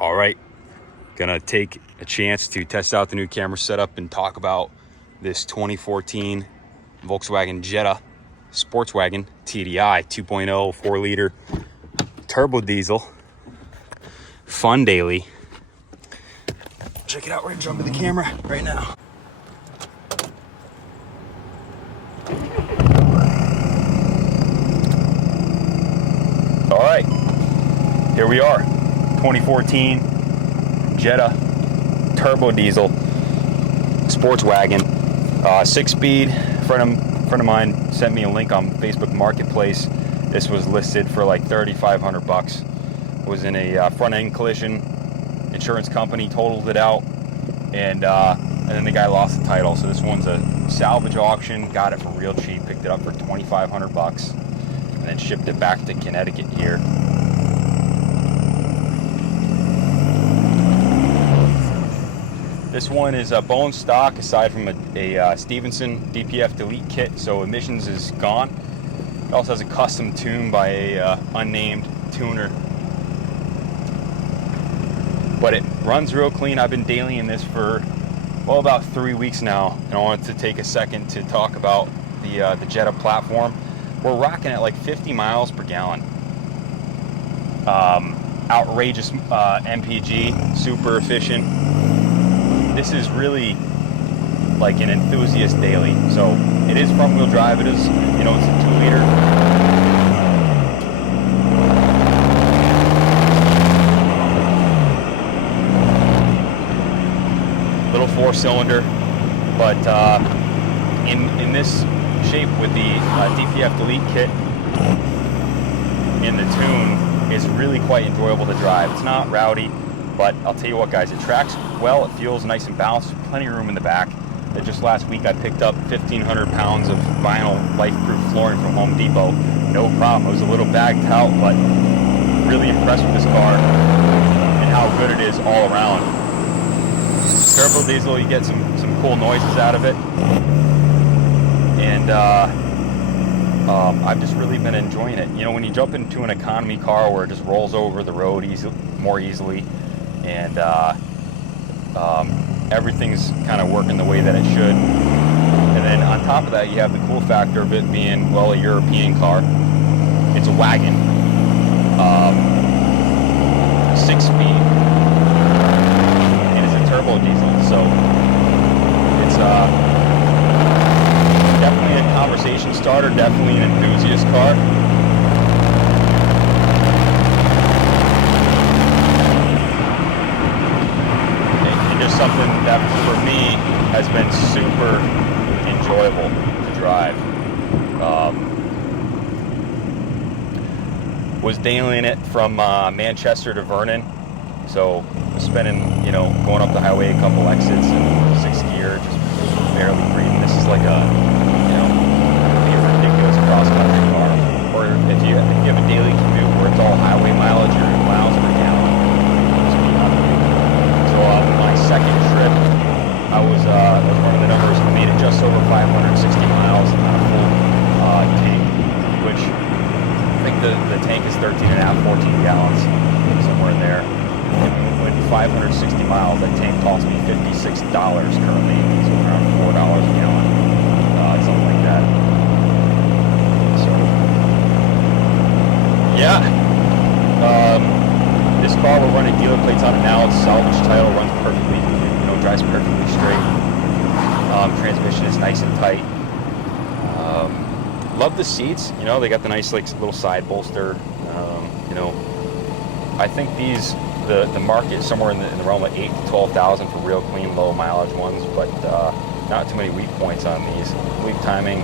All right, gonna take a chance to test out the new camera setup and talk about this 2014 Volkswagen Jetta sports wagon TDI 2.0 4-liter turbo diesel. Fun daily. Check it out. We're gonna jump in the camera right now. All right, here we are. 2014 Jetta turbo diesel sports wagon, 6-speed. Friend of mine sent me a link on Facebook Marketplace. This was listed for like $3,500. Was in a front end collision. Insurance company totaled it out, and then the guy lost the title. So this one's a salvage auction. Got it for real cheap. Picked it up for $2,500, and then shipped it back to Connecticut here. This one is a bone stock aside from a Stevenson DPF delete kit, so emissions is gone. It also has a custom tune by a unnamed tuner. But it runs real clean. I've been dailying this for, well, about 3 weeks now, and I wanted to take a second to talk about the Jetta platform. We're rocking at like 50 miles per gallon. Outrageous MPG, super efficient. This is really like an enthusiast daily. So it is front wheel drive. It is, it's a 2-liter. Little 4-cylinder, but in this shape with the DPF delete kit in the tune is really quite enjoyable to drive. It's not rowdy, but I'll tell you what, guys, it tracks well. It feels nice and balanced. Plenty of room in the back. Just last week I picked up 1,500 pounds of vinyl life-proof flooring from Home Depot. No problem. It was a little bagged out, but really impressed with this car and how good it is all around. Turbo diesel, you get some cool noises out of it, and I've just really been enjoying it. When you jump into an economy car where it just rolls over the road more easily, and everything's kind of working the way that it should. And then on top of that, you have the cool factor of it being, well, a European car. It's a wagon, 6-speed, and it's a turbo diesel. So it's definitely a conversation starter, definitely an enthusiast car. Something that for me has been super enjoyable to drive. Was dailying it from Manchester to Vernon, so spending, going up the highway a couple exits in 6th gear, just barely breathing. This is like a, really a ridiculous cross-country car. Or if you have a daily commute where it's all highway mileage or miles per gallon. My second trip, I was running the numbers. I made it just over 560 miles on a full tank, which I think the tank is 13 and a half, 14 gallons, somewhere in there. And we went 560 miles. That tank cost me $56 currently, so around $4 a gallon, something like that. So, yeah. This car, we're running dealer plates on it now. It's salvage title, runs perfectly, drives perfectly straight. Transmission is nice and tight. Love the seats. They got the nice little side bolster. I think the market is somewhere in the realm of 8,000 to 12,000 for real clean, low mileage ones, but not too many weak points on these. Weak timing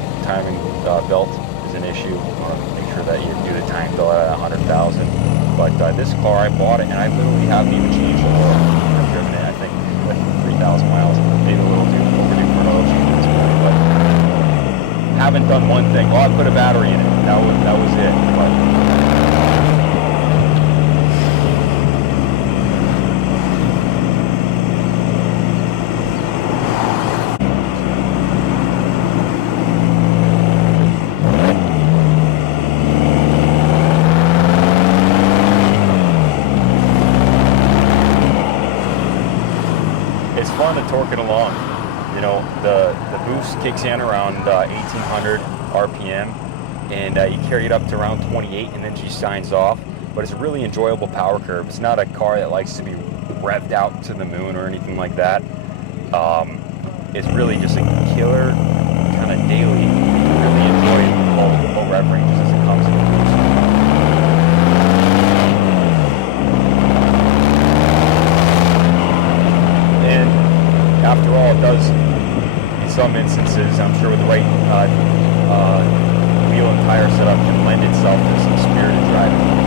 belt is an issue. You want to make sure that you do the time belt at 100,000. But this car, I bought it, and I literally haven't even changed the oil. I've driven it, I think, like 3,000 miles. Maybe a little overdue for an oil change at this point, but haven't done one thing. Well, I put a battery in it. That was it. But it's fun to torque it along. You know, the boost kicks in around 1800 RPM, and you carry it up to around 28, and then she signs off. But it's a really enjoyable power curve. It's not a car that likes to be revved out to the moon or anything like that. It's really just a killer kind of daily. Really enjoy low rev ranges as it comes to the boost. And after all, it does, in some instances, I'm sure with the right wheel and tire setup, can lend itself to some spirited driving.